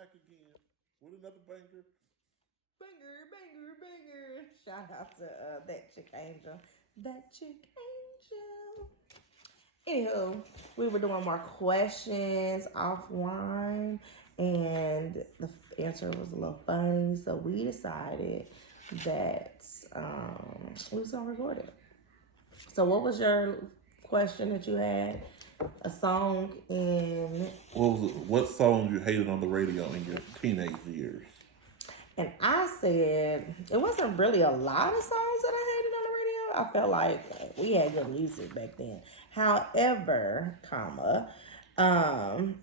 back again with another banger. Banger, banger, banger. Shout out to that chick Angel. That chick Angel. Anywho, we were doing more questions offline, and the answer was a little funny, so we decided that we was gonna record it. So, what was your question that you had? A song in, What song you hated on the radio in your teenage years? and I said it wasn't really a lot of songs that I hated on the radio. I felt like we had good music back then. However, um,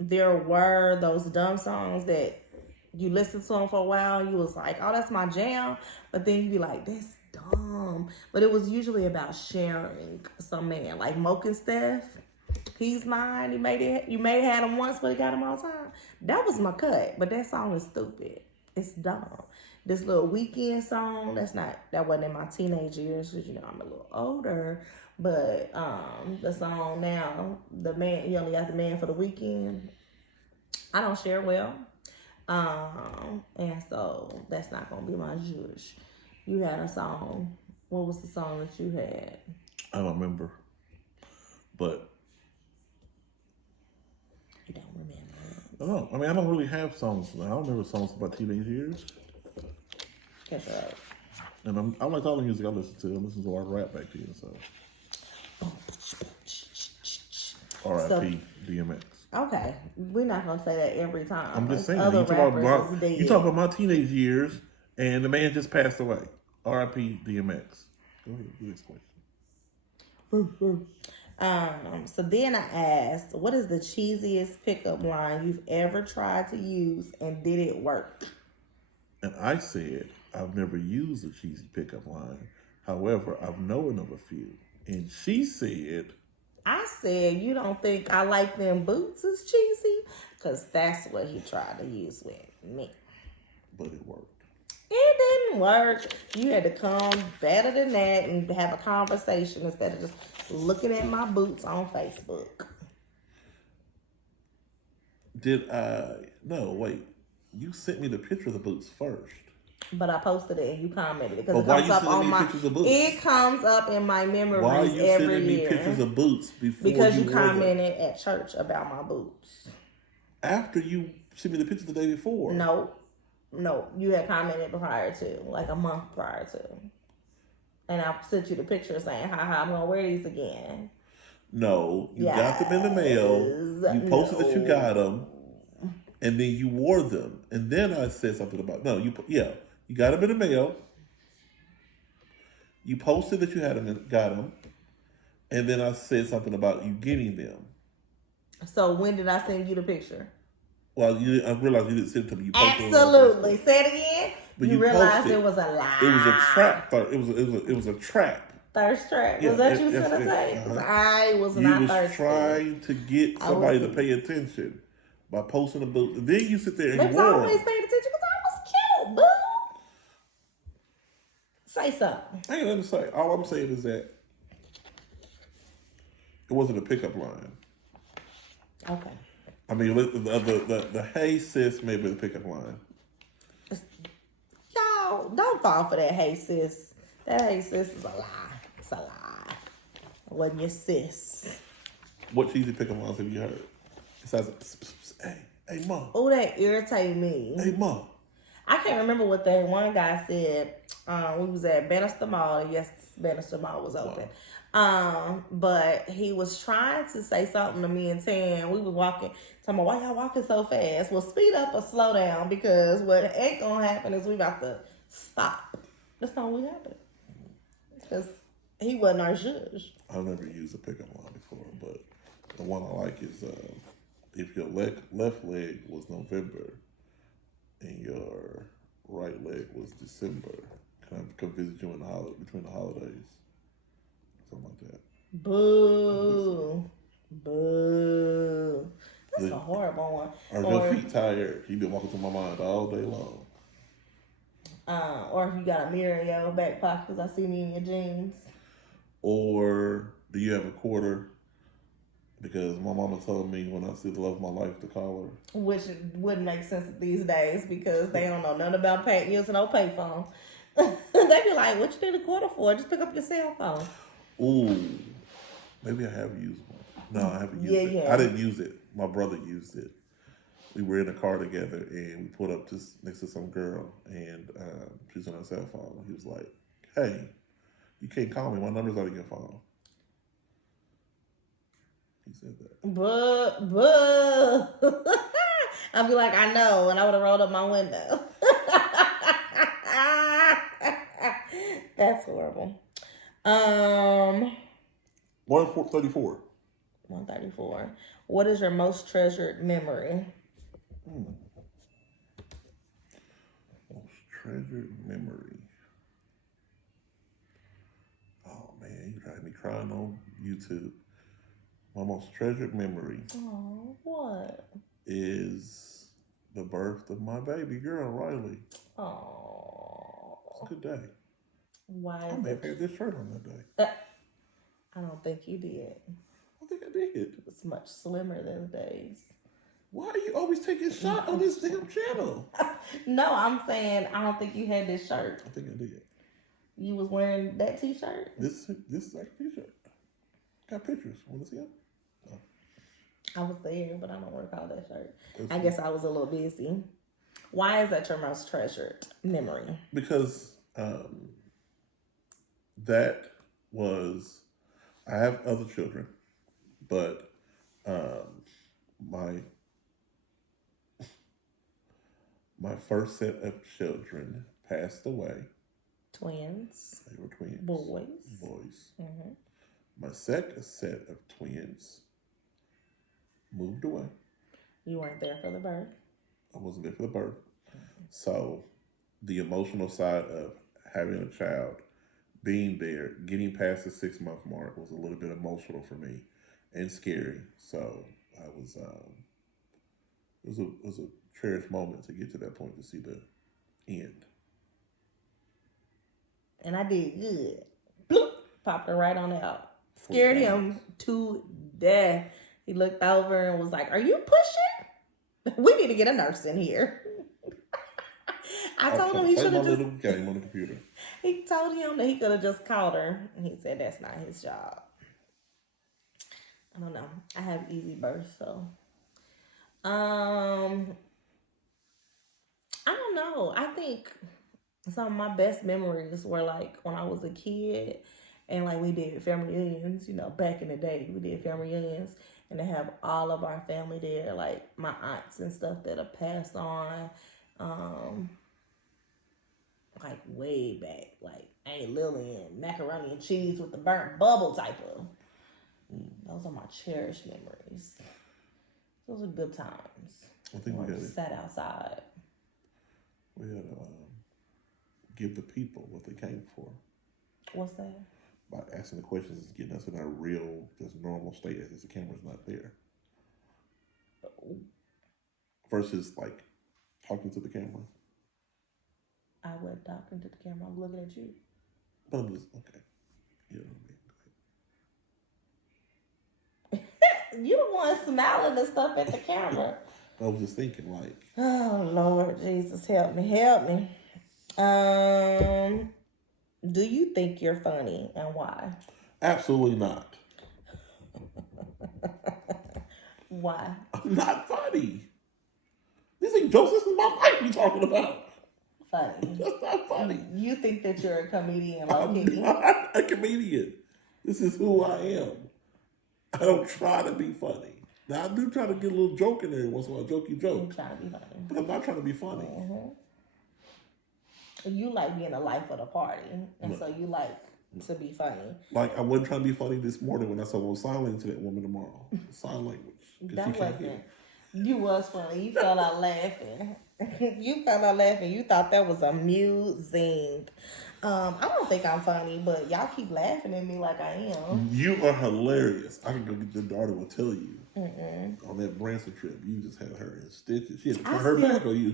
there were those dumb songs that you listen to them for a while. You was like, "Oh, that's my jam," but then you be like, "That's dumb." But it was usually about sharing some man, like Moke and Steph. He's mine. He made it. You may have had him once, but he got him all the time. That was my cut. But that song is stupid. It's dumb. This little weekend song. That wasn't in my teenage years because I'm a little older. But the song now, the man, you only got the man for the weekend. I don't share well. And so that's not gonna be my Jewish. You had a song. What was the song that you had? I don't remember, but You don't remember. I don't. I mean, I don't really have songs. I don't remember songs about teenage years. Catch up. And I like all the music I listen to. I listen to our rap back then, so. R.I.P. DMX. Okay, we're not gonna say that every time. I'm just saying. Other rappers is You dead. talk about my teenage years, and the man just passed away. R.I.P. DMX. Go ahead, do this question. So then I asked, what is the cheesiest pickup line you've ever tried to use and did it work? And I said, I've never used a cheesy pickup line. However, I've known of a few. And she said, I said, you don't think I like them boots is cheesy? Because that's what he tried to use with me. but it worked. It didn't work. You had to come better than that and have a conversation instead of just looking at my boots on Facebook. Did I? No, wait. You sent me the picture of the boots first. But I posted it and you commented because But it why comes you up sending on me my. pictures of boots? It comes up in my memories Why are you every sending me year. pictures of boots before Because you wore them? commented at church about my boots. After you sent me the picture the day before. No, you had commented prior to, like a month prior to. And I sent you the picture saying, haha, I'm going to wear these again. No, you got them in the mail. You posted that you got them. And then you wore them. And then I said something about, you got them in the mail. You posted that you had them and got them. And then I said something about you getting them. So when did I send you the picture? Well, I realized you didn't send it to me. You posted Absolutely. It Say it again. but you realized posted. it was a lie. It was a trap. It was a trap. Thirst trap. Yeah, was that you gonna say? I was not You was thirsty. trying to get somebody to pay attention by posting the boots. And then you sit there and you wore always them. paid attention because I was cute, boo. Say something. I ain't nothing to say. All I'm saying is that it wasn't a pickup line. Okay. I mean, the hey sis may be the pickup line. Y'all, don't fall for that hey sis. That hey sis is a lie. It's a lie. It wasn't your sis. What cheesy pickup lines have you heard? Besides, hey, mom. Oh, that irritated me. Hey, mom. I can't remember what that one guy said. We was at Bannister Mall. Yes, Bannister Mall was open. Wow. But he was trying to say something to me and Tan. We was walking, talking about, why y'all walking so fast? Well, speed up or slow down because what ain't gonna happen is we about to stop. That's not what happened. Because he wasn't our judge. I've never used a pickup line before, but the one I like is if your left leg was November and your right leg was December, can I come visit you between the holidays? Something like that. Boo. Boo. That's a horrible one. Are your feet tired? You've been walking through my mind all day long. Or if you got a mirror in your back pocket because I see me in your jeans. Or do you have a quarter Because my mama told me when I see the love of my life to call her. Which wouldn't make sense these days because they don't know nothing about using no payphone. They be like, "What you need a quarter for? Just pick up your cell phone." Ooh, maybe I have used one. No, I haven't used it. Yeah. I didn't use it. My brother used it. We were in a car together and we pulled up just next to some girl and she's on her cell phone. He was like, "Hey, you can't call me. My number's not in your phone." He said that. But I'd be like, "I know," and I would have rolled up my window. That's horrible. 134. 134. What is your most treasured memory? Most treasured memory. Oh man, you got me crying on YouTube. My most treasured memory What? is the birth of my baby girl, Riley. Oh. It's a good day. Why? I may have had this shirt on that day. I don't think you did. I think I did. It's much slimmer than days. Why are you always taking shots on this damn channel? No, I'm saying I don't think you had this shirt. I think I did. You was wearing that t-shirt? This is like a t-shirt. Got pictures. Want to see them? No. I was there, but I don't recall that shirt. I guess I was a little busy. Why is that your most treasured memory? Because that was, I have other children, but my first set of children passed away. Twins. They were twins. Boys. Mm-hmm. My second set of twins moved away. You weren't there for the birth. I wasn't there for the birth. So the emotional side of having a child, being there, getting past the 6-month mark was a little bit emotional for me and scary. So I was, it was a cherished moment to get to that point to see the end. And I did good. Bloop, popped her right on out. Scared him to death. He looked over and was like, "Are you pushing? We need to get a nurse in here." I told him he should have just game on the computer. He told him that he could have just called her, and he said that's not his job. I don't know. I have easy birth, so I don't know. I think some of my best memories were like when I was a kid, and like we did family reunions. You know, back in the day, we did family reunions, and to have all of our family there, like my aunts and stuff that have passed on. Like way back, like Aunt Lillian, macaroni and cheese with the burnt bubble type of. Those are my cherished memories. Those are good times. I think we sat outside. We had to give the people what they came for. What's that? By asking the questions is getting us in our real, just normal state as if the camera's not there. Versus like talking to the camera. I wasn't talking to the camera. I'm looking at you. But I'm just, okay. You know what I mean? You the one smiling and stuff at the camera. I was just thinking like. Oh, Lord Jesus, help me. Do you think you're funny and why? Absolutely not. Why? I'm not funny. This ain't jokes. This is my life we talking about. Funny. That's not funny. You think that you're a comedian, I'm not a comedian. This is who I am. I don't try to be funny. Now, I do try to get a little joke in there once in a while. Joke. I'm trying to be funny. But I'm not trying to be funny. Mm-hmm. You like being the life of the party. And so you like to be funny. Like, I wasn't trying to be funny this morning when I said, "Well, sign language to that woman tomorrow." Sign language. That wasn't. You was funny. You fell out laughing. You thought that was amusing. I don't think I'm funny, but y'all keep laughing at me like I am. You are hilarious. I can go get your daughter will tell you. On that Branson trip, you just had her in stitches. She had to turn her back on you.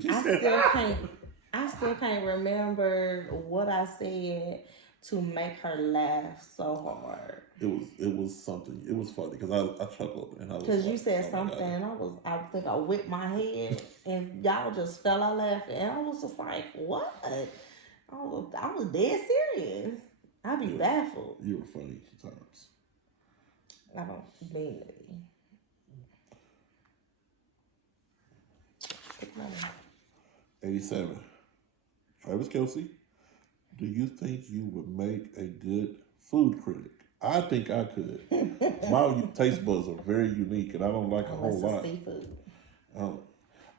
I still can't remember what I said, to make her laugh so hard. It was something. It was funny because I chuckled and I was Because like, you said oh my something, God. and I think I whipped my head, and y'all just fell out laughing, and I was just like, what? I was dead serious. I'd be baffled. You were funny sometimes. I don't mean to be. 87. Travis Kelce, do you think you would make a good food critic? I think I could. My taste buds are very unique, and I don't like a whole lot. Seafood.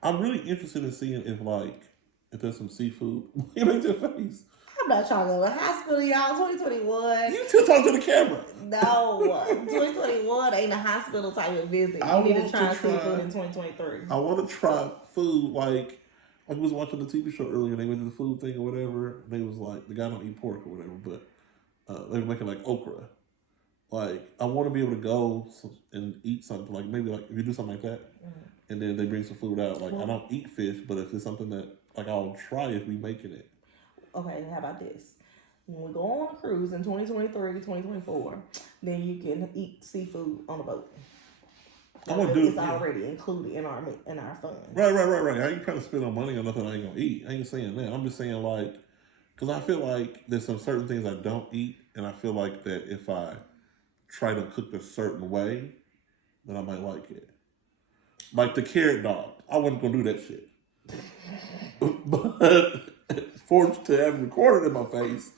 I'm really interested in seeing if there's some seafood. You make your face. I'm not trying to go to the hospital, y'all. 2021. You still talk to the camera. No, 2021 ain't a hospital type of visit. You need to try seafood in 2023. I want to try food like I was watching the TV show earlier. And they went to the food thing or whatever. And they was like, the guy don't eat pork or whatever, but they were making like okra. Like I want to be able to go and eat something like maybe like if you do something like that, and then they bring some food out. Like I don't eat fish, but if it's something that like I'll try if we making it. Okay, how about this? When we go on a cruise in 2023 to 2024, then you can eat seafood on a boat. I want to do it. It's already included in our fund. Right. I ain't trying to spend on money on nothing I ain't gonna eat. I ain't saying that. I'm just saying like, because I feel like there's some certain things I don't eat, and I feel like that if I try to cook a certain way, then I might like it. Like the carrot dog, I wasn't gonna do that shit, but forced to have recorded in my face,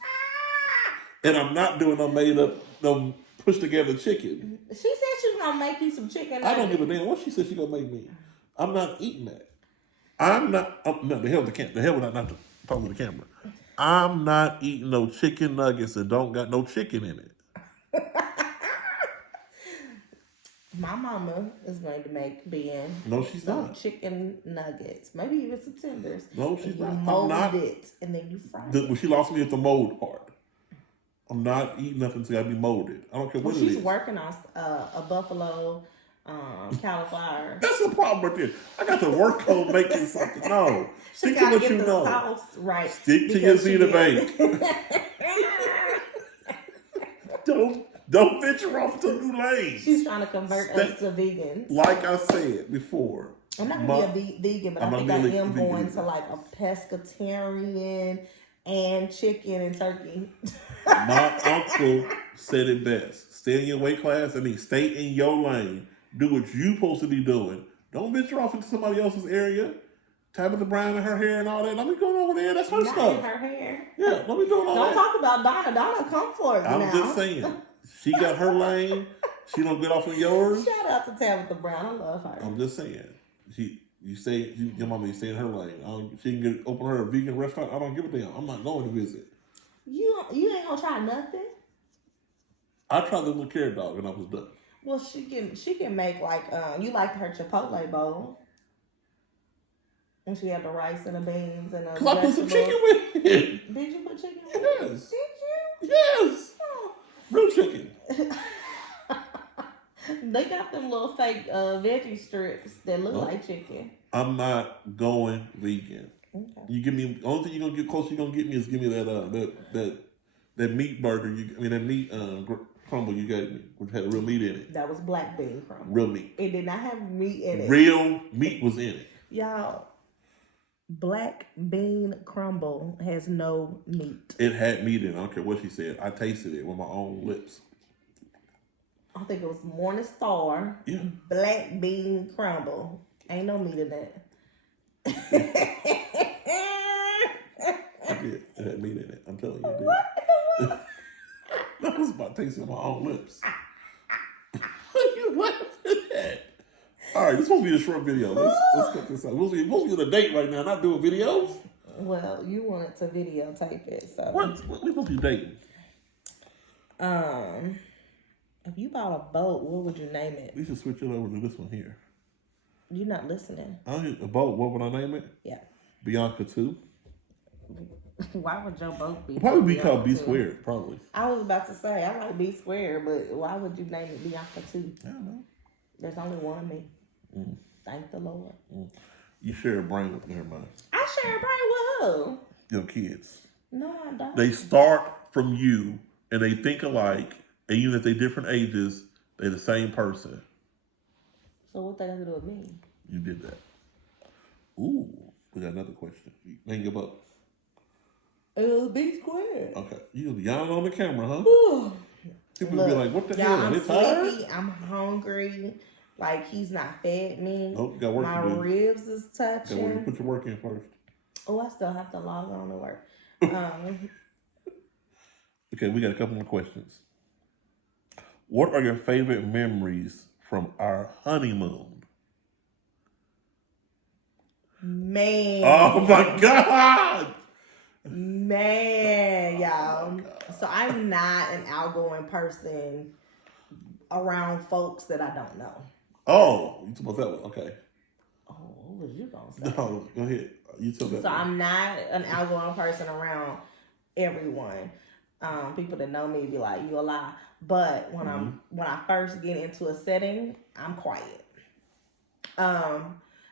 and I'm not doing no made up, no pushed together chicken. She said she was gonna make you some chicken nuggets. I don't give a damn what she said she gonna make me. I'm not eating that. I'm not. No, the hell with the camera. The hell with not to talk to the camera. I'm not eating no chicken nuggets that don't got no chicken in it. My mama is going to make Ben some chicken nuggets, maybe even some tenders. No, she's not. Mold it, and then you fry it. Well, she lost me at the mold part. I'm not eating nothing that's got to be molded. I don't care what it is. She's working on a buffalo cauliflower. That's the problem right there. I got to work on making something. No, stick to what you know. Sauce right. Stick to your Zeta bake. Don't venture off to new lanes. She's trying to convert us to vegans. Like I said before. I'm not going to be a vegan, but I think I am going to like a pescatarian and chicken and turkey. My uncle said it best. Stay in your weight class. I mean, stay in your lane. Do what you're supposed to be doing. Don't venture off into somebody else's area. Tabitha Brown and her hair and all that. Let me go over there. That's her not stuff. In her hair. Yeah, let me do all that. Don't talk about Donna. Donna, come for it now. I'm just saying. She got her lane. She don't get off of yours. Shout out to Tabitha Brown. I love her. I'm just saying. Your mama, you stay in her lane. She can open her a vegan restaurant. I don't give a damn. I'm not going to visit. You ain't gonna try nothing. I tried the little carrot dog and I was done. Well, she can make like you like her Chipotle bowl, and she had the rice and the beans and the. Cause I put some chicken with it. Did you put chicken? Yes. With it? Did you? Yes. Oh. Real chicken. They got them little fake veggie strips that look like chicken. I'm not going vegan. Okay. You give me only thing you're gonna get close. You're gonna get me is give me that meat burger. That meat crumble you gave me, which had real meat in it. That was black bean crumble. Real meat. It did not have meat in it. Real meat was in it. Y'all, black bean crumble has no meat. It had meat in it. I don't care what she said. I tasted it with my own lips. I think it was Morning Star. Yeah. Black bean crumble. Ain't no meat in that. I did. It had meat in it. I'm telling you, it did. That was about tasting my own lips. What you laughing at? All right, this is supposed to be a short video. Let's cut this out. We're supposed to be on a date right now, not doing videos. Well, you wanted to videotape it, so. What? We're supposed to be dating. If you bought a boat, what would you name it? We should switch it over to this one here. You're not listening. A boat, what would I name it? Yeah. Bianca 2. Why would your boat be? Probably be called B Squared, probably. I was about to say, I like B Squared, but why would you name it Bianca 2? I don't know. There's only one of me. Thank the Lord. You share a brain with, never mind. I share a brain with who? Your kids. No, I don't. They start from you and they think alike, and even if they're different ages, they're the same person. So what that got to do with me? You did that. Ooh, we got another question. Hang him up. It'll be square. Okay. You yawning on the camera, huh? People will be like, what the hell? I'm tired? sleepy. I'm hungry. Like, he's not fed me. Nope, got work My to do. ribs is touching. Put your work in first. Oh, I still have to log on to work. Okay, we got a couple more questions. What are your favorite memories from our honeymoon? Man. Oh my God! Man, y'all. So I'm not an outgoing person around folks that I don't know. Oh, you talking about that one? Okay. Oh, what was you gonna say? No, go ahead. You tell that. So one. I'm not an outgoing person around everyone. People that know me be like, you a lie. But when when I first get into a setting, I'm quiet.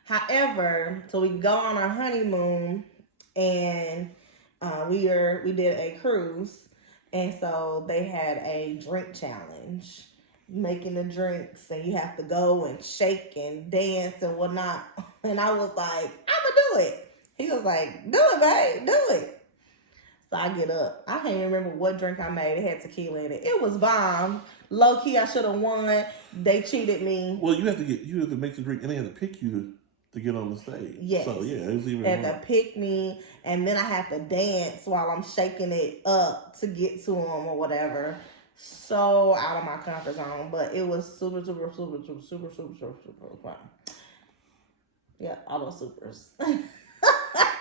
However, so we go on our honeymoon and we did a cruise, and so they had a drink challenge, making the drinks, and you have to go and shake and dance and whatnot. And I was like, I'ma do it. He was like, do it, babe, do it. So I get up. I can't even remember what drink I made. It had tequila in it. It was bomb. Low key, I should have won. They cheated me. Well, you have to make the drink, and they had to pick you to get on the stage. Yes. So yeah, it was even. And to pick me, and then I have to dance while I'm shaking it up to get to them or whatever. So out of my comfort zone, but it was super fun. Yeah, all those supers.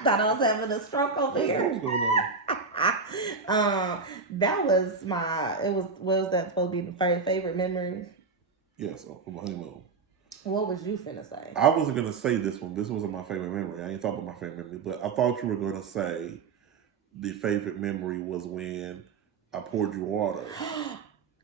Thought I was having a stroke over here. What's going on? That was was that supposed to be the favorite memories? Yes, from my honeymoon. What was you finna say? I wasn't gonna say this one. This wasn't my favorite memory. I ain't thought about my favorite memory, but I thought you were gonna say the favorite memory was when I poured you water.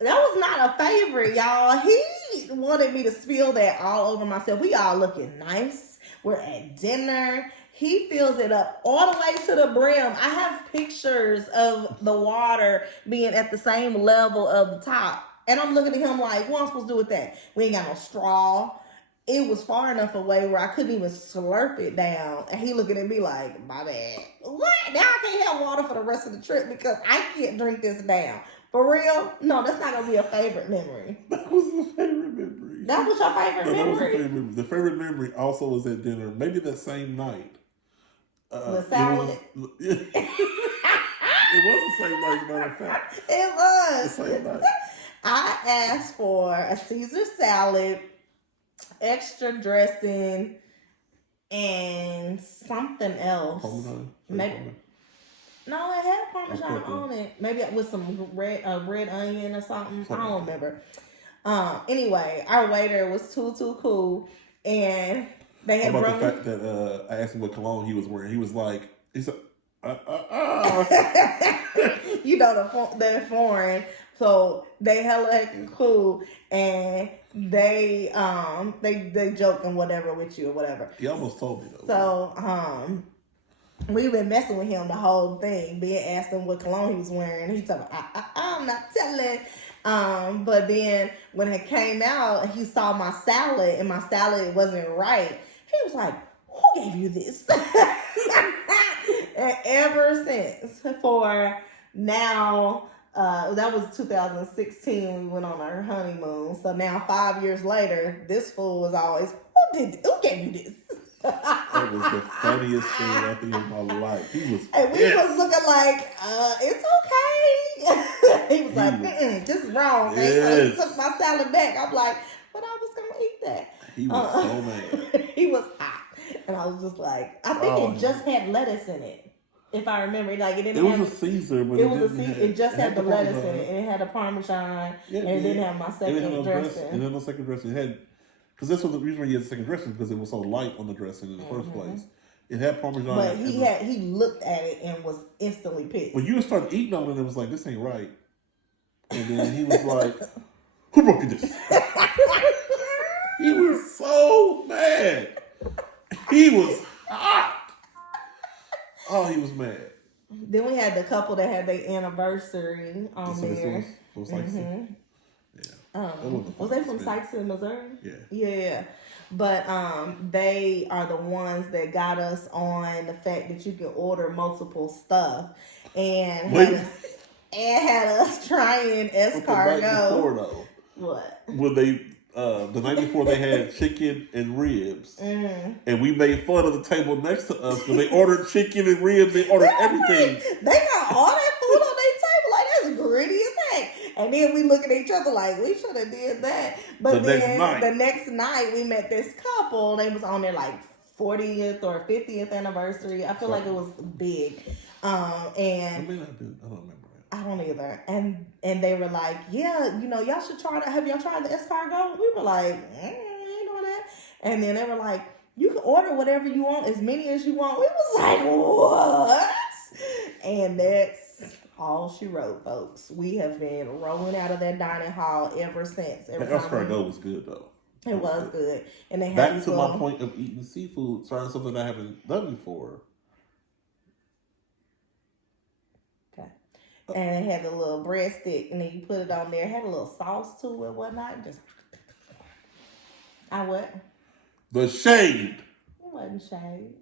That was not a favorite, y'all. He wanted me to spill that all over myself. We all looking nice. We're at dinner. He fills it up all the way to the brim. I have pictures of the water being at the same level of the top. And I'm looking at him like, what am I supposed to do with that? We ain't got no straw. It was far enough away where I couldn't even slurp it down. And he looking at me like, my bad. What? Now I can't have water for the rest of the trip because I can't drink this down. For real? No, that's not going to be a favorite memory. That was the favorite memory. That was your favorite memory? That was the favorite memory. The favorite memory also was at dinner, maybe that same night. The salad. It was the same night, as a matter of fact. It was. The same night. I asked for a Caesar salad, extra dressing, and something else. Parmesan? Maybe. No, it had Parmesan on it. Maybe with some red onion or something. I don't remember. Anyway, our waiter was too cool, and they had about the fact that I asked him what cologne he was wearing. He said, you know they're foreign, so they hella cool, and they joking whatever with you or whatever. He almost told me though. So we've been messing with him the whole thing. Ben asked him what cologne he was wearing. He told me, I'm not telling. But then when it came out and he saw my salad and my salad wasn't right, he was like, who gave you this? And ever since, for now, that was 2016 when we went on our honeymoon. So now 5 years later, this fool was always, who gave you this? That was the funniest thing I think in my life. He was and we was looking like, it's okay. He was like, this is wrong. Yes. So he took my salad back. I'm like, but I was gonna eat that. He was so mad. He was hot. And I was just like, I think it just had lettuce in it. If I remember, like it didn't. It was a Caesar, but it just had the lettuce in it, and it had a Parmesan, and it didn't have my second dressing. And then no second dressing. It had, because that's what the reason why he had the second dressing, because it was so light on the dressing in the first place. It had Parmesan. But he looked at it and was instantly pissed. When you started eating on it, it was like, this ain't right. And then he was like, who broke you this? He was so mad. He was hot. Oh, he was mad. Then we had the couple that had their anniversary on there. Was they from Sykes in Missouri? Yeah. But they are the ones that got us on the fact that you can order multiple stuff and had us trying escargot. The night before, though. What? When they the night before they had chicken and ribs, and we made fun of the table next to us when they ordered chicken and ribs. They ordered everything. They got all that food on their table. Like, that's greedy as heck. And then we look at each other like, we should have did that. But the next night we met this couple. They was on their like 40th or 50th anniversary. I feel like it was big. And I don't remember. I don't either. And they were like, yeah, y'all should try that. Have y'all tried the escargot? We were like, ain't doing that. And then they were like, you can order whatever you want, as many as you want. We was like, what? And that's all she wrote, folks. We have been rolling out of that dining hall ever since. That escargot was good, though. It was good. And they had back to my point of eating seafood, trying something I haven't done before. And it had a little breadstick, and then you put it on there. It had a little sauce to it, whatnot. Just, what? The shade. It wasn't shade.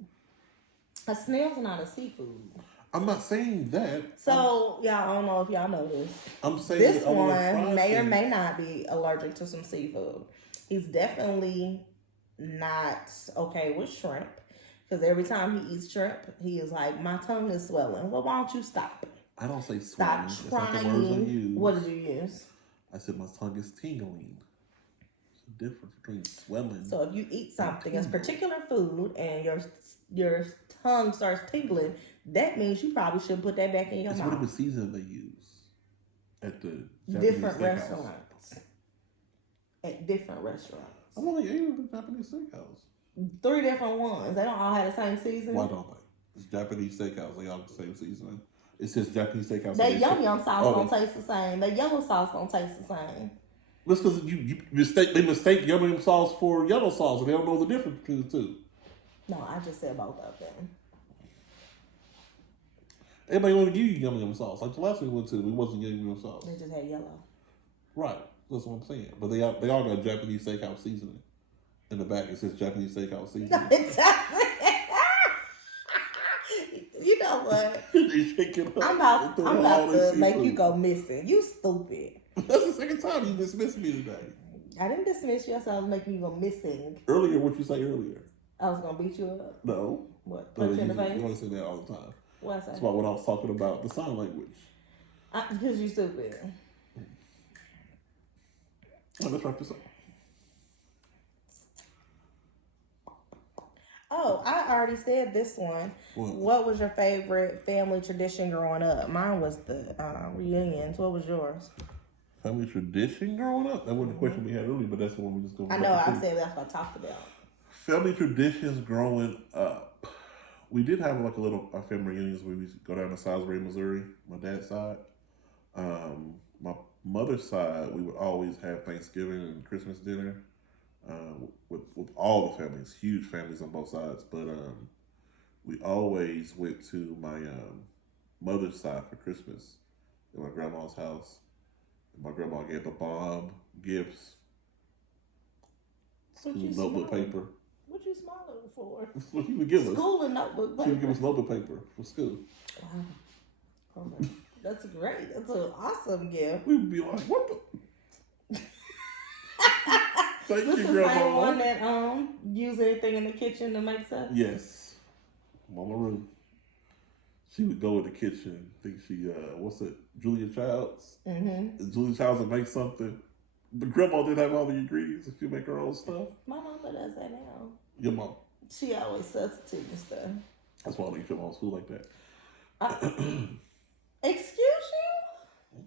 A snail's not a seafood. I'm not saying that. So, y'all, I don't know if y'all know this. I'm saying this one may or may not be allergic to some seafood. He's definitely not okay with shrimp, because every time he eats shrimp, he is like, my tongue is swelling. Well, why don't you stop it? I don't say swelling. Stop trying. That's not the words I use. What did you use? I said my tongue is tingling. There's a difference between swelling. So if you eat something, a particular food, and your tongue starts tingling, that means you probably shouldn't put that back in your mouth. Whatever season they use at the different restaurants. At different restaurants. I've only ate at the Japanese steakhouse. 3 different ones. They don't all have the same seasoning. Why don't they? It's Japanese steakhouse. They all have the same seasoning. It says Japanese steakhouse. That yum sauce don't taste the same. That yellow sauce don't taste the same. That's because they mistake yum sauce for yellow sauce, and they don't know the difference between the two. No, I just said both of them. Everybody only give you yum sauce. Like the last one we went to, we wasn't getting yum sauce. They just had yellow. Right. That's what I'm saying. But they all got Japanese steakhouse seasoning. In the back, it says Japanese steakhouse seasoning. No, it doesn't. You know what? I'm about to make you go missing. You stupid. That's the second time you dismissed me today. I didn't dismiss you. I said I was making you go missing. Earlier, what you say earlier? I was going to beat you up? No. What? Punch you in the face? You want to say that all the time. What I say? That's why when I was talking about the sign language. Because you stupid. Oh, let's wrap this up. Oh, I already said this one. What was your favorite family tradition growing up? Mine was the reunions. What was yours? Family tradition growing up? That wasn't the question we had earlier, but that's the one we just go. I know. I said that's what I talked about. Family traditions growing up. We did have like a family reunions where we used to go down to Salisbury, Missouri. My dad's side. My mother's side, we would always have Thanksgiving and Christmas dinner. With all the families, huge families on both sides, but we always went to my mother's side for Christmas at my grandma's house. And my grandma gave the bomb gifts, school notebook paper. What you smiling for? That's what she would give us. School and notebook paper. She would give us notebook paper for school. Wow. Okay. That's great. That's an awesome gift. We would be like, what the? Thank this you, the Grandma. Same one that use anything in the kitchen to make stuff? Yes. Mama Ruth. She would go in the kitchen. I think she what's it? Julia Childs. Mm-hmm. Julia Childs would make something. But Grandma didn't have all the ingredients. She'd make her own stuff. My mama does that now. Your mom. She always substitutes stuff. That's why I don't eat your mom's food like that. Excuse you?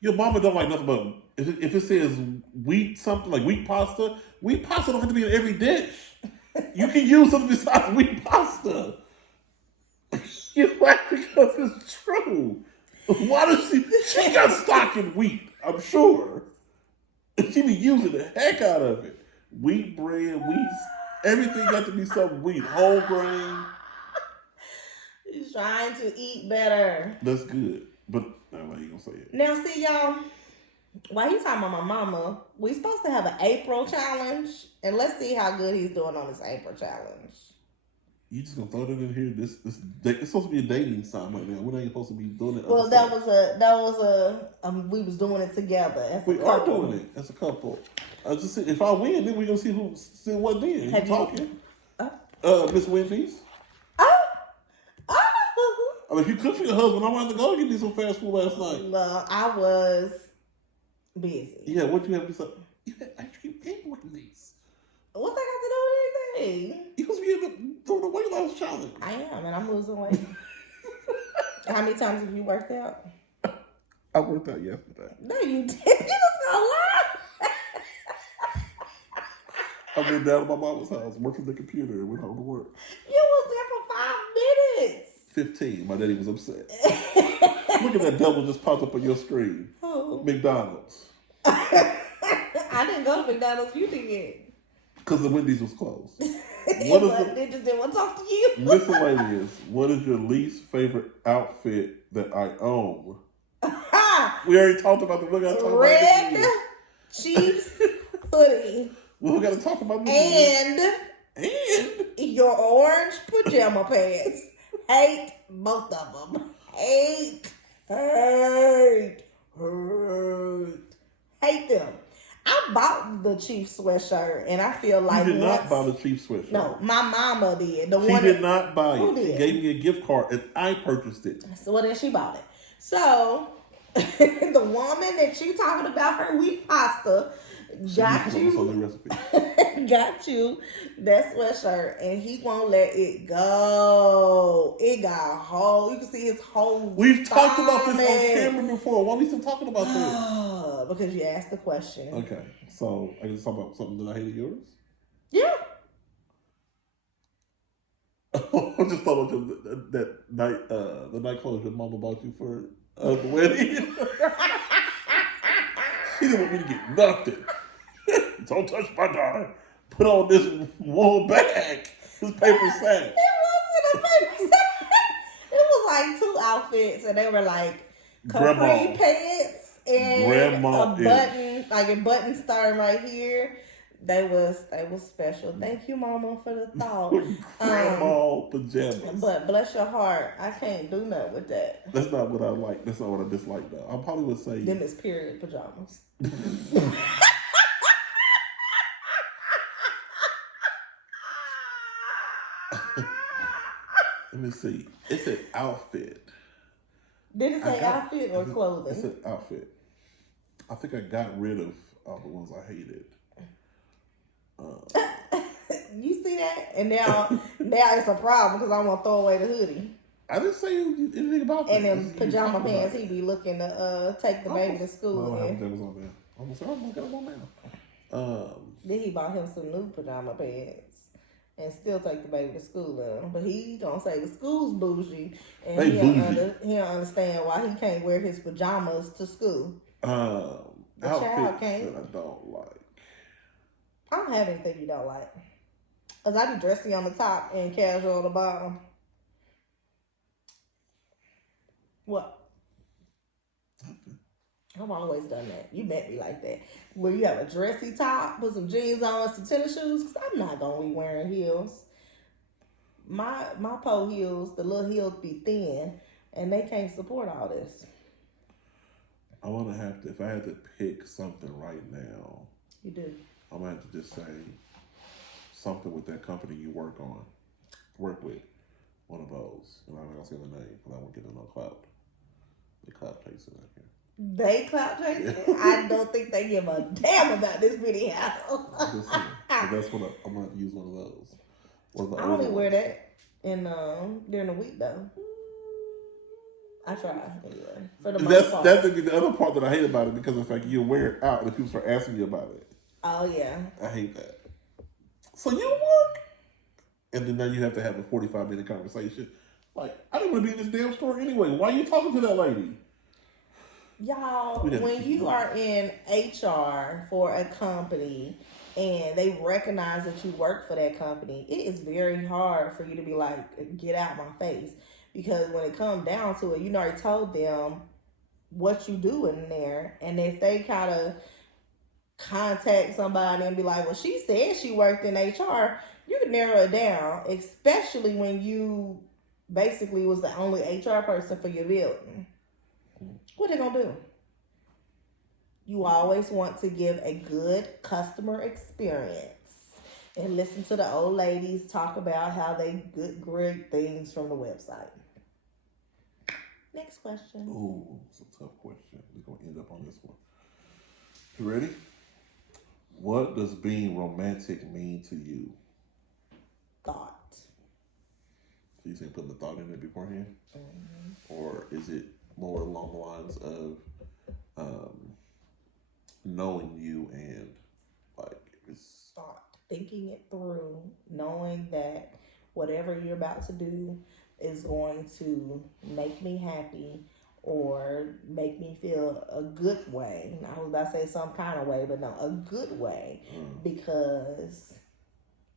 Your mama don't like nothing but if it says wheat something like wheat pasta don't have to be in every dish. You can use something besides wheat pasta. You laugh because it's true. Why does she got stock in wheat, I'm sure. She be using the heck out of it. Wheat bread, everything got to be something wheat. Whole grain. Trying to eat better. That's good. But I don't know how you gonna say it. Now, see, y'all, while he's talking about my mama, we supposed to have an April challenge. And let's see how good he's doing on this April challenge. You just gonna throw that in here? This it's supposed to be a dating time right now. We're not supposed to be doing it. Well, we was doing it together. We are doing it as a couple. I just said, if I win, then we gonna see who still what then. Have you talking? Miss Wendy's. I mean, if you cook for your husband, I wanted to go get you some fast food last night. No, I was busy. Yeah, what you have to say? You had ice cream and Wendy's. What they got to do with anything? You supposed to be doing the weight loss challenge. I am, and I'm losing weight. How many times have you worked out? I worked out yesterday. No, you didn't. You just gonna lie. I've been down at my mama's house working the computer and went home to work. You was there for 5 minutes. 15. My daddy was upset. Look at that double just popped up on your screen. Who? McDonald's. I didn't go to McDonald's. You did. Because the Wendy's was closed. They just didn't want to talk to you. Miscellaneous. What is your least favorite outfit that I own? We already talked about the look. Red Chiefs hoodie. We got to talk about this. And your orange pajama pants. Hate both of them. Hate them. I bought the Chiefs sweatshirt, and I feel like you did not buy the Chiefs sweatshirt. No, my mama did. She did not buy it. She gave me a gift card, and I purchased it. So then she bought it. So the woman that you talking about, her wheat pasta, got you that sweatshirt, and he won't let it go. It got a hole. You can see his whole. We've talked about this on camera before. Why are we still talking about this? Because you asked the question. Okay, so I can talk about something that I hated yours. Yeah. I just thought of that night, the night clothes your mama bought you for the wedding. She didn't want me to get nothing. Don't touch my daughter. Put on this wool bag, this paper sack. It wasn't a paper sack. It was like 2 outfits, and they were like capri pants and a button, like a button starting right here. They was special. Thank you, Mama, for the thought. Grandma pajamas. But bless your heart, I can't do nothing with that. That's not what I like. That's not what I dislike, though. I probably would say them is period pajamas. Let me see. It's an outfit. Did it say outfit or clothing? It's an outfit. I think I got rid of all the ones I hated. You see that? And now it's a problem because I'm gonna throw away the hoodie. I didn't say anything about that. And them pajama pants he be looking to take the baby to school. I don't have pajamas on there. I'm gonna say, oh my God, I'm on now. Then he bought him some new pajama pants and still take the baby to school in. But he gonna say the school's bougie, and he don't understand why he can't wear his pajamas to school. Outfits that I don't like. I don't have anything you don't like. Cause I be dressy on the top and casual on the bottom. What? I've always done that. You met me like that. Where you have a dressy top, put some jeans on, some tennis shoes. Cause I'm not gonna be wearing heels. My pole heels, the little heels be thin, and they can't support all this. I wanna have to. If I had to pick something right now, you do. I'm gonna have to just say something with that company you work with. One of those. And I'm not gonna say the name because I won't get no clout. They clout chasing out here. They clout chasing? Yeah. I don't think they give a damn about this video. I'm just saying. But that's what I'm gonna have to use one of those. I only wear that in during the week though. I try. Yeah, for the most part. That's the other part that I hate about it because of the fact you wear it out and people start asking you about it. Oh yeah. I hate that. So you work, and then now you have to have a 45-minute conversation. Like, I didn't want to be in this damn store anyway. Why are you talking to that lady? Y'all, when you are in HR for a company and they recognize that you work for that company, it is very hard for you to be like, get out my face. Because when it comes down to it, you already told them what you do in there. And if they kind of contact somebody and be like, well, she said she worked in HR, you can narrow it down, especially when you basically was the only HR person for your building. What they gonna do? You always want to give a good customer experience and listen to the old ladies talk about how they good great things from the website. Next question. Ooh, it's a tough question. We're gonna end up on this one. You ready? What does being romantic mean to you? Thought. So you saying putting the thought in it beforehand? Or is it more along the lines of knowing you and like it's Thought. Thinking it through, knowing that whatever you're about to do is going to make me happy or make me feel a good way. I was about to say some kind of way, but no, a good way, because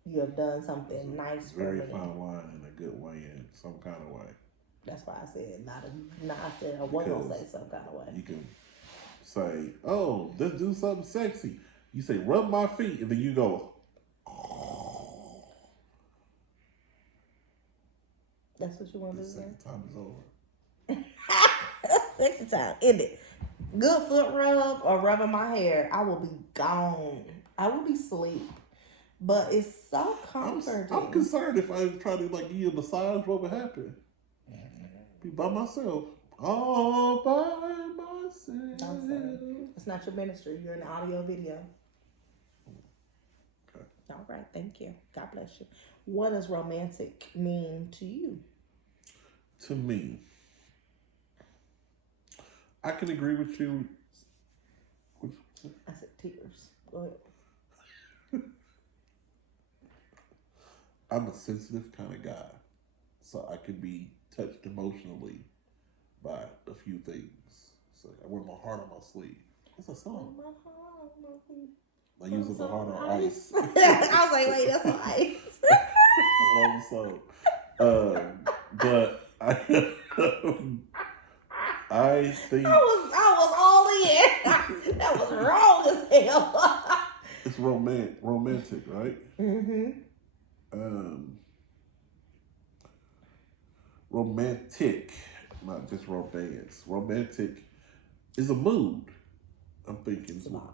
you have done something nice for me. very fine line in a good way in some kind of way. That's why I said I said I wasn't gonna say some kind of way. You can say, "Oh, let's do something sexy." You say, "Rub my feet," and then you go, That's what you want to do. second time is over. Sexy time. End it. Good foot rub or rubbing my hair. I will be gone. I will be asleep. But it's so comforting. I'm concerned if I try to like give you a massage, what would happen? Be by myself. All by myself. Don't say. It's not your ministry. You're in the audio video. Okay. All right. Thank you. God bless you. What does romantic mean to you? To me, I can agree with you. I said tears. Go ahead. I'm a sensitive kind of guy, so I can be touched emotionally by a few things. So I wear my heart on my sleeve. It's a song. I use it the heart on ice. I was like, wait, that's on ice. Wrong song. But I think I was all in. That was wrong as hell. it's romantic, right? Mm-hmm. Romantic, not just romance. Romantic is a mood. I'm thinking. It's a vibe.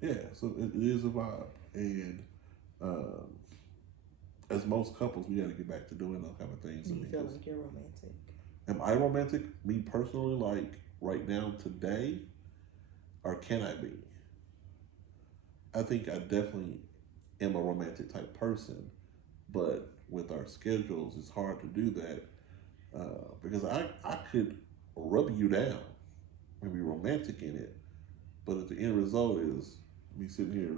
Yeah, so it is a vibe, and as most couples, we got to get back to doing those kind of things. Do you feel like you're romantic? Am I romantic? Me personally, like right now, today, or can I be? I think I definitely am a romantic type person, but with our schedules, it's hard to do that because I could rub you down and be romantic in it, but if the end result is me sitting here.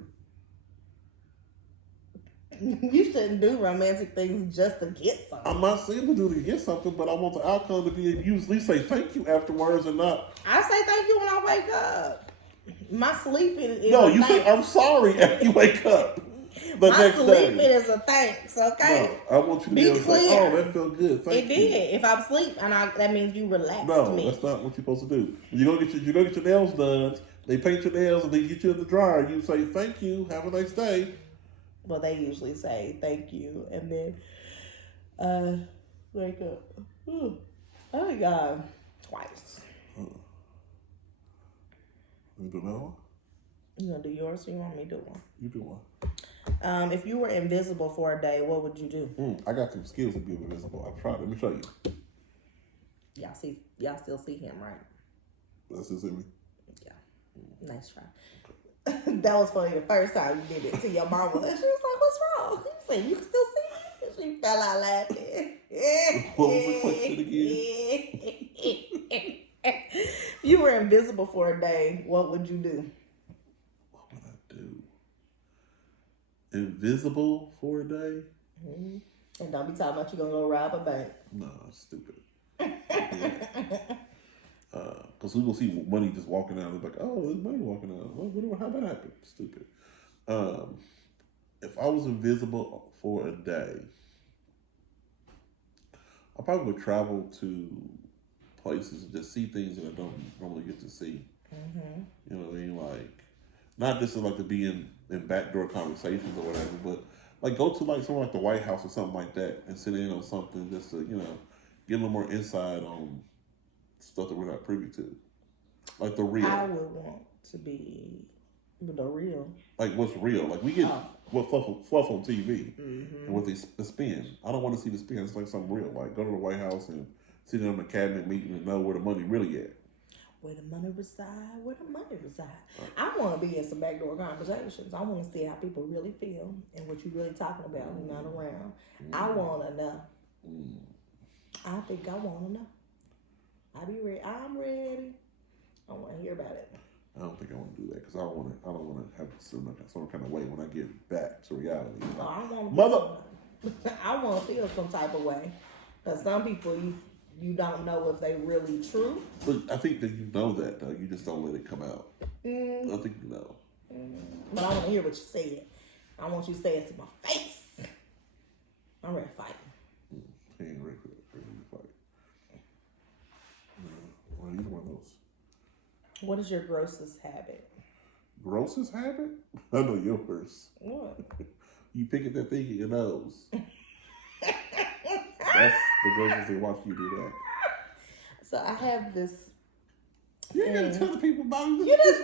You shouldn't do romantic things just to get something. I'm not saying to do to get something, but I want the outcome to be you at least say thank you afterwards and not. I say thank you when I wake up. My sleeping is No, a you say I'm sorry after you wake up. The My next sleeping day. is a thanks, okay? No, I want you to be able to say, "Oh, that felt good. Thank It you." did. If I'm asleep, and that means you relaxed No, me. that's not what you're supposed to do. You go get your nails done. They paint your nails and they get you in the dryer. You say thank you. Have a nice day. Well, they usually say thank you, and then wake up. Oh my God, twice. You do another one? You gonna do yours, or you want me to do one? You do one. If you were invisible for a day, what would you do? I got some skills to be invisible. I've tried. Let me show you. Y'all still see him, right? That's just me. Yeah. Nice try. That was funny the first time you did it to your mama. And she was like, "What's wrong?" You said, "You can still see me?" And she fell out laughing. What was the question again? If you were invisible for a day, what would you do? What would I do? Invisible for a day? Mm-hmm. And don't be talking about you gonna go rob a bank. No, stupid. Because we will see money just walking out. It's like, oh, there's money walking out. Well, how that happened? Stupid. If I was invisible for a day, I probably would travel to places and just see things that I don't normally get to see. Mm-hmm. You know what I mean? Like, not just to, like to be in backdoor conversations or whatever, but like go to like somewhere like the White House or something like that and sit in on something just to get a little more insight on stuff that we're not privy to, like the real. I would want to be the real. Like what's real? Like we get what fluff on TV Mm-hmm. and what the spin. I don't want to see the spin. It's like something real. Like go to the White House and sit in on a cabinet meeting and know where the money really at. Where the money reside, where the money reside. I want to be in some backdoor conversations. I want to see how people really feel and what you really talking about when you're not around. I want to know. I think I want to know. I be ready. I'm ready. I want to hear about it. I don't think I want to do that because I don't want to have some kind of way when I get back to reality. Oh, I want to. Mother, I want to feel some type of way. Because some people you don't know if they really true. but I think that you know that though. You just don't let it come out. I think you know. But I want to hear what you said. I want you to say it to my face. I'm ready to fight. He ain't ready for that. Ready to fight. Well, either one of those. What is your grossest habit? Grossest habit? I know yours. What? You picking that thing in your nose. That's the grossest thing. Watch you do that. So I have this. You ain't gotta tell the people about it. You done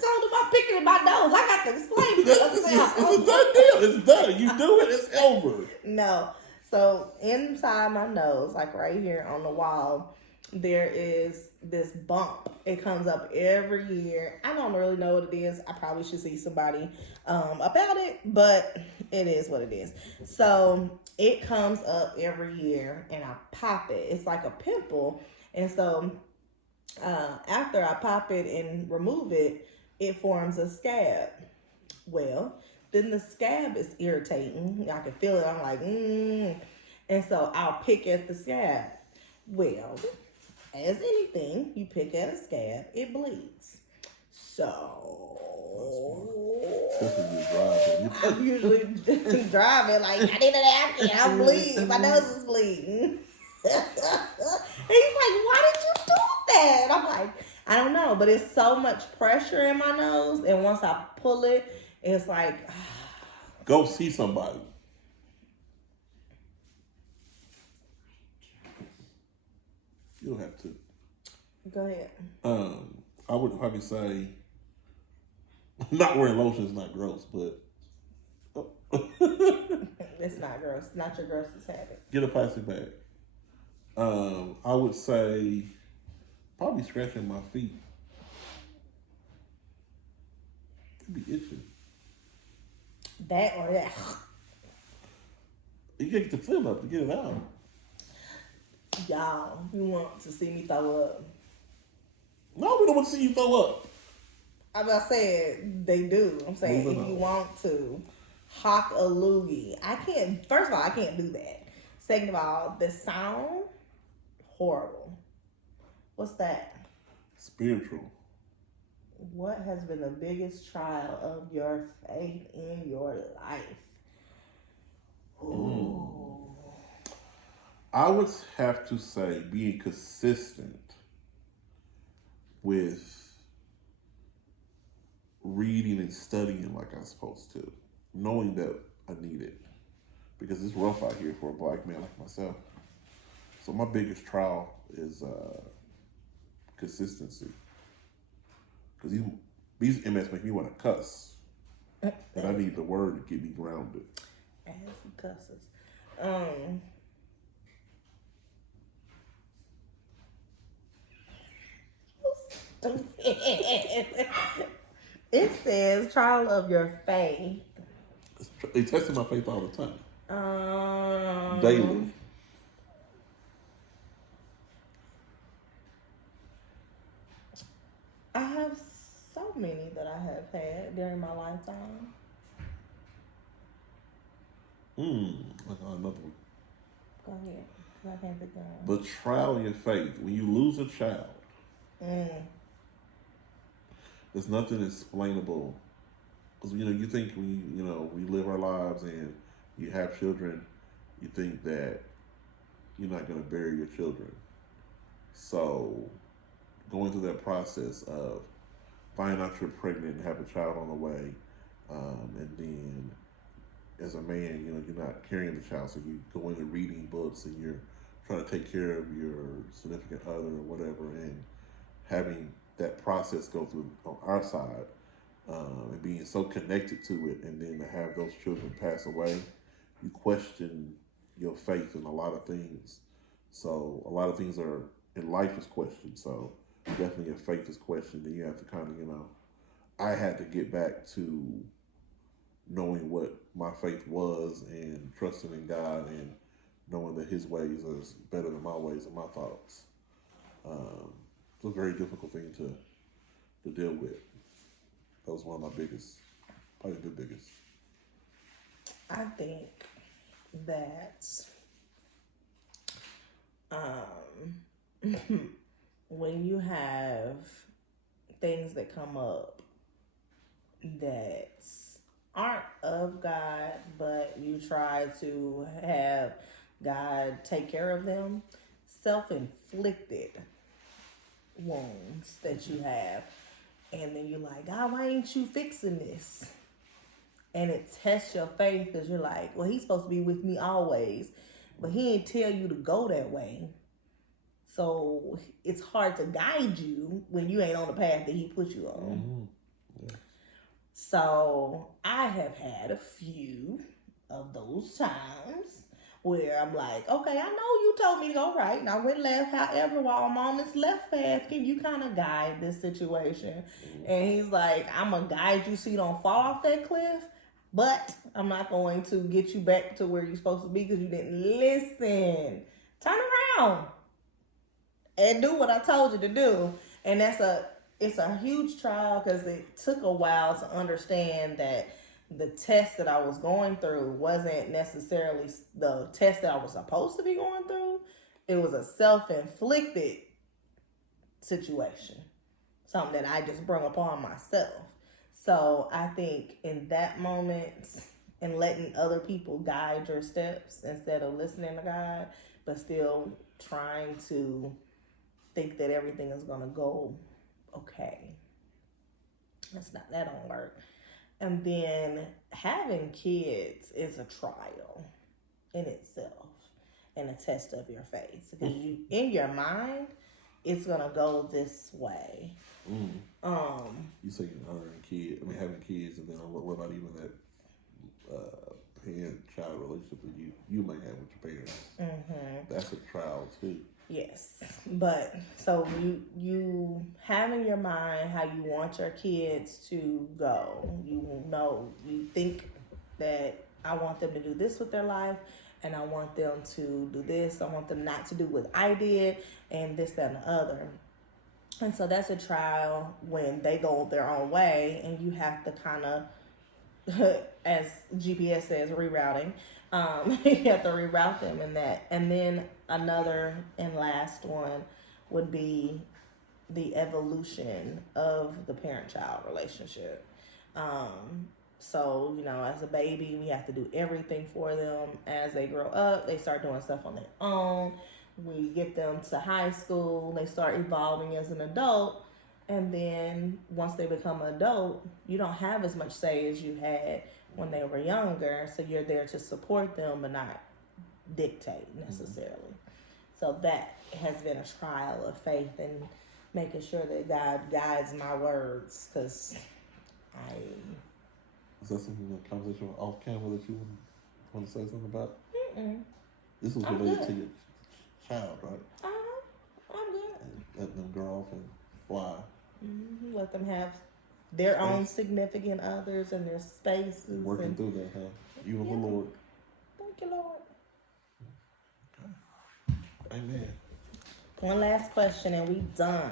told them I'm picking in my nose. I got to explain it. It's a done deal. It's done. You do it. It's over. No. So inside my nose, like right here on the wall, there is this bump. It comes up every year. I don't really know what it is. I probably should see somebody about it, but it is what it is. So it comes up every year and I pop it. It's like a pimple. And so after I pop it and remove it, it forms a scab. Well, then the scab is irritating. I can feel it. I'm like, And so I'll pick at the scab. Well, as anything, you pick at a scab, it bleeds. So I'm usually driving like, I need a napkin. I'm bleeding. My nose is bleeding. And he's like, why did you do that? I'm like, I don't know, but it's so much pressure in my nose, and once I pull it, it's like, go see somebody. You'll have to. Go ahead. I would probably say not wearing lotion is not gross, but it's not gross. Not your grossest habit. Get a plastic bag. I would say probably scratching my feet. It'd be itching. That or that. You get the feel up to get it out. Y'all, you want to see me throw up? No, we don't want to see you throw up. I'm not saying they do. I'm saying if you want to, hawk a loogie. I can't. First of all, I can't do that. Second of all, the sound, horrible. What's that? Spiritual. What has been the biggest trial of your faith in your life? Ooh. I would have to say being consistent with reading and studying like I'm supposed to, knowing that I need it, because it's rough out here for a black man like myself. So my biggest trial is consistency, because these MS make me want to cuss, and I need the word to get me grounded. As he cusses. It says trial of your faith. They testing my faith all the time. Daily. I have so many that I have had during my lifetime. Another one. Go ahead. I can't think of The trial of your faith. When you lose a child, there's nothing explainable. Because, you think we live our lives and you have children, you think that, you're not going to bury your children. So going through that process of finding out you're pregnant and have a child on the way, and then as a man, you're not carrying the child, so you go into reading books and you're trying to take care of your significant other or whatever, and having that process go through on our side, and being so connected to it, and then to have those children pass away, you question your faith in a lot of things. So a lot of things are in life is questioned. So definitely your faith is questioned, and you have to kind of, I had to get back to knowing what my faith was and trusting in God and knowing that His ways is better than my ways and my thoughts. It's a very difficult thing to deal with. That was one of my biggest, probably the biggest. I think that when you have things that come up that aren't of God, but you try to have God take care of them, self-inflicted wounds that you have, and then you're like, God, why ain't you fixing this? And it tests your faith because you're like, well, He's supposed to be with me always, but He ain't tell you to go that way. So it's hard to guide you when you ain't on the path that He put you on. Mm-hmm. Yeah. So I have had a few of those times where I'm like, okay, I know you told me to go right and I went left. However, while I'm on this left path, can you kind of guide this situation? Mm-hmm. And He's like, I'm going to guide you so you don't fall off that cliff, but I'm not going to get you back to where you're supposed to be because you didn't listen. Turn around and do what I told you to do. And it's a huge trial because it took a while to understand that the test that I was going through wasn't necessarily the test that I was supposed to be going through. It was a self-inflicted situation, something that I just brought upon myself. So I think in that moment, and letting other people guide your steps instead of listening to God, but still trying to think that everything is going to go okay. That don't work. And then having kids is a trial in itself and a test of your faith. Because you, in your mind, it's going to go this way. You say you're having kids, and then what about even that parent-child relationship that you may have with your parents? Mm-hmm. That's a trial too. Yes, but so you have in your mind how you want your kids to go. You think that I want them to do this with their life, and I want them to do this. I want them not to do what I did, and this, that, and the other. And so that's a trial when they go their own way, and you have to kind of, as GPS says, rerouting. You have to reroute them in that. And then another and last one would be the evolution of the parent-child relationship. So, as a baby, we have to do everything for them. As they grow up, they start doing stuff on their own. We get them to high school. They start evolving as an adult. And then once they become an adult, you don't have as much say as you had when they were younger. So you're there to support them, but not dictate necessarily. Mm-hmm. So that has been a trial of faith and making sure that God guides my words, because Is that something, a conversation off camera that you want to say something about? Mm-mm. This was related to your child, right? I'm good. And let them grow off and fly. Mm-hmm. Let them have their own significant others and their spaces. Working through that, huh? You and the Lord. Thank you, Lord. Okay. Amen. One last question and we done.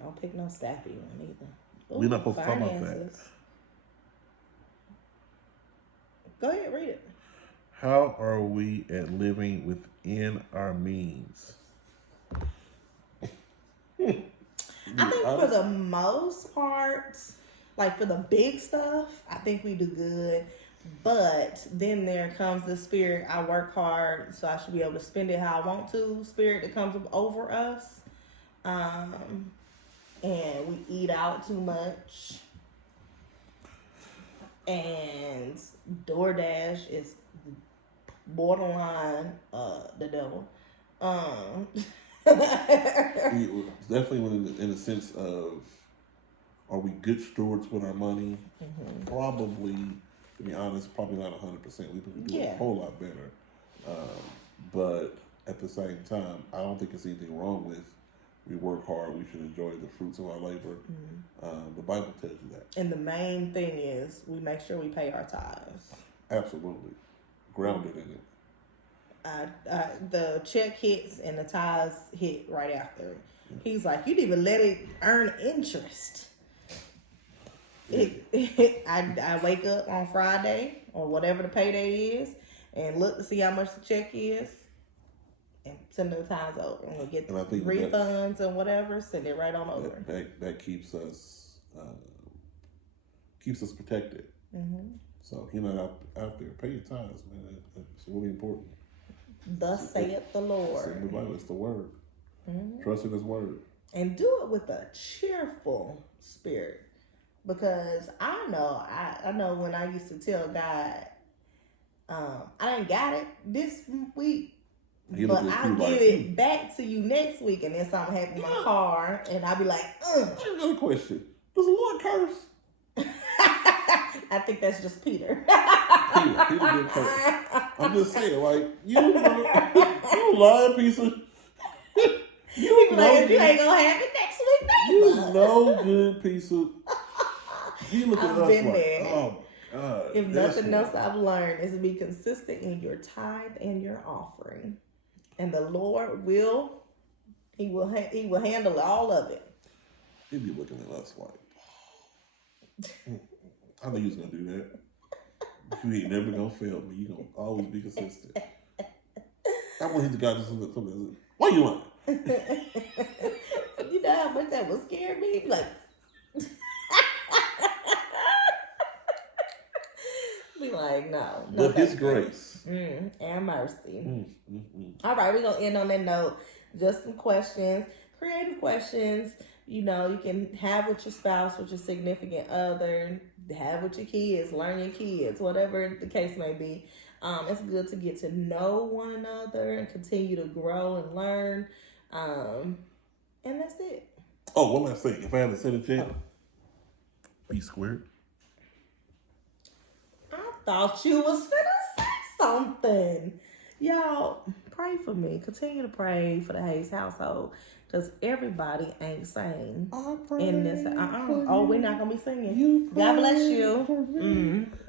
Don't pick no sappy one either. Ooh, we're not supposed to talk about that. Go ahead, read it. How are we at living within our means? I think for the most part, like for the big stuff, I think we do good. But then there comes the spirit, I work hard, so I should be able to spend it how I want to, spirit that comes over us. And we eat out too much. And DoorDash is borderline the devil. Definitely in the sense of, are we good stewards with our money? Probably, to be honest, probably not 100%. We can do a whole lot better. But at the same time, I don't think there's anything wrong with, we work hard, we should enjoy the fruits of our labor. The Bible tells you that. And the main thing is, we make sure we pay our tithes. Absolutely. Grounded in it. The check hits and the tithes hit right after. He's like, you didn't even let it earn interest. I wake up on Friday or whatever the payday is and look to see how much the check is and send the tithes over. And we'll get the refunds and whatever, send it right on over. That keeps us protected. So if you're not out there, pay your tithes, man. It's really important. Thus saith the Lord. It's in the Bible. It's the word. Trust in His word. And do it with a cheerful spirit. Because I know when I used to tell God, I done got it this week, but I'll give it back to you next week, and then something happened in my car, and I'll be like, I got a question. Does the Lord curse? I think that's just Peter. Peter did curse. I'm just saying, like, you lying piece of... You ain't gonna have it next week, you no good piece of... You look at I've us been like, there. oh God. If nothing else I've learned is to be consistent in your tithe and your offering. And the Lord will handle all of it. He'd be looking at us like, I knew you was gonna do that. You ain't never gonna fail me. You gonna always be consistent. I want him to God to something. Why you lying? You know how much that would scare me? Like, be like, no. But His grace and mercy. All right, we're gonna end on that note. Just some questions, creative questions. You know, you can have with your spouse, with your significant other, have with your kids, learn your kids, whatever the case may be. It's good to get to know one another and continue to grow and learn. And that's it. Oh, one last thing. If I haven't said it yet, be squared. I thought you was finna say something. Y'all, pray for me. Continue to pray for the Hayes household. Because everybody ain't sane in this. Oh, we're not going to be singing. God bless you.